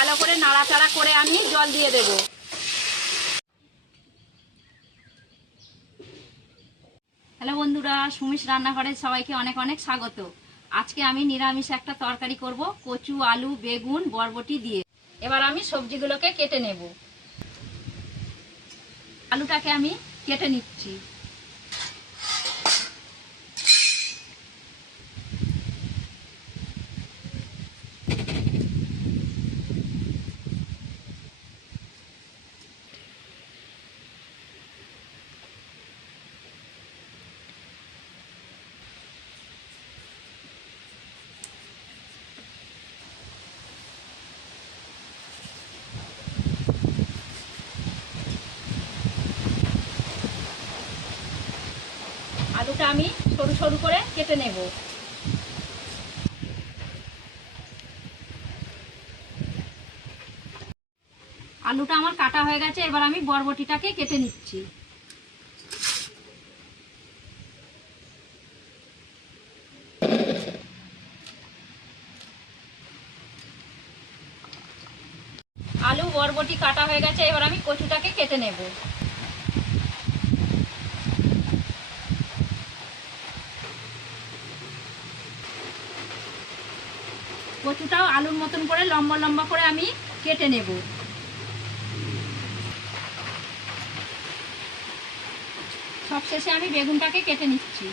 ভালো করে নাড়াচাড়া করে আমি জল দিয়ে দেব। হ্যালো বন্ধুরা সুমিশ রান্নাঘরে সবাইকে অনেক অনেক স্বাগত। আজকে আমি নিরামিষ একটা তরকারি করব, কচু, আলু, বেগুন, বরবটি দিয়ে। এবার আমি সবজিগুলোকে কেটে নেব। আলুটাকে আমি কেটে নিচ্ছি আলুটা আমি সরু সরু করে কেটে নেব। আলুটা আমার কাটা হয়ে গেছে, এবার আমি বরবটিটাকে কেটে নিচ্ছি। আলু, বরবটি কাটা হয়ে গেছে, এবার আমি কচুটাকে কেটে নেব। কচুটাও আলুর মতন করে লম্বা লম্বা করে আমি কেটে নেব। সবশেষে আমি বেগুনটাকে কেটে নিচ্ছি।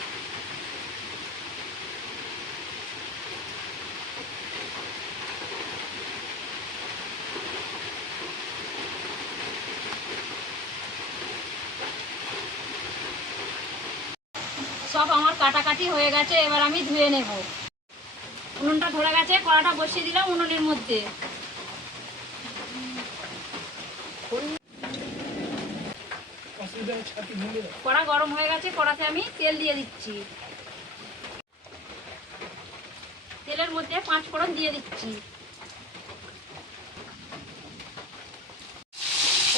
সব আমার কাটাকাটি হয়ে গেছে, এবার আমি ধুয়ে নেব। উনুনটা ধরে গেছে, কড়াটা বসিয়ে দিলাম উনুনের মধ্যে। কড়া গরম হয়ে গেছে, কড়াতে আমি তেল দিয়ে দিচ্ছি। তেলের মধ্যে পাঁচ ফোড়ন দিয়ে দিচ্ছি।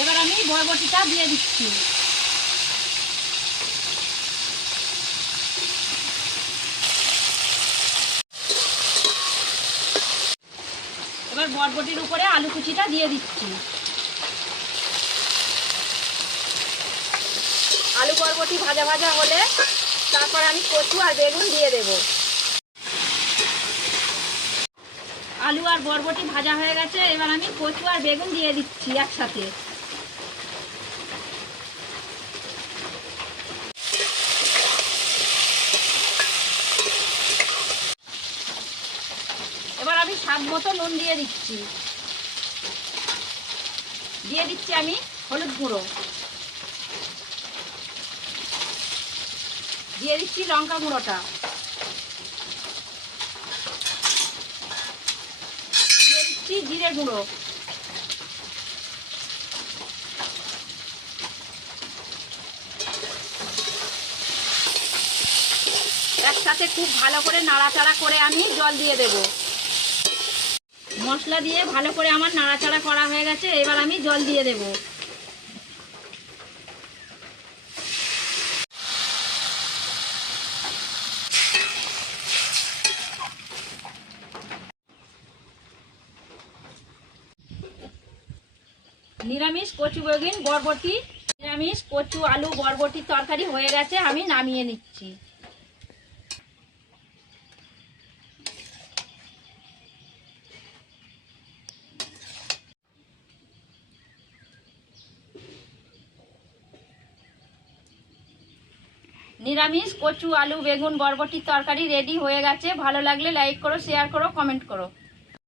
এবার আমি বরবটিটা দিয়ে দিচ্ছি। বরবটির উপরে আলু কুচিটা দিয়ে দিচ্ছি। আলু বরবটি ভাজা ভাজা হলে তারপর আমি কচু আর বেগুন দিয়ে দেব। আলু আর বরবটি ভাজা হয়ে গেছে, এবার আমি কচু আর বেগুন দিয়ে দিচ্ছি একসাথে। আমি স্বাদ মতো নুন দিয়ে দিচ্ছি। দিয়ে দিচ্ছি আমি হলুদ গুঁড়ো। দিয়ে দিচ্ছি লঙ্কা গুঁড়োটা। দিয়ে দিচ্ছি জিরে গুঁড়ো। একসাথে খুব ভালো করে নাড়াচাড়া করে আমি জল দিয়ে দেব। মশলা দিয়ে ভালো করে আমার নাড়াচাড়া করা হয়ে গেছে, এবার আমি জল দিয়ে দেবো। নিরামিষ কচু বেগুন বরবটি, নিরামিষ কচু, আলু বরবটির তরকারি হয়ে গেছে, আমি নামিয়ে নিচ্ছি। নিরামিষ, কচু, আলু, বেগুন, বরবটির তরকারি রেডি হয়ে গেছে। ভালো লাগলে লাইক করো শেয়ার করো কমেন্ট করো।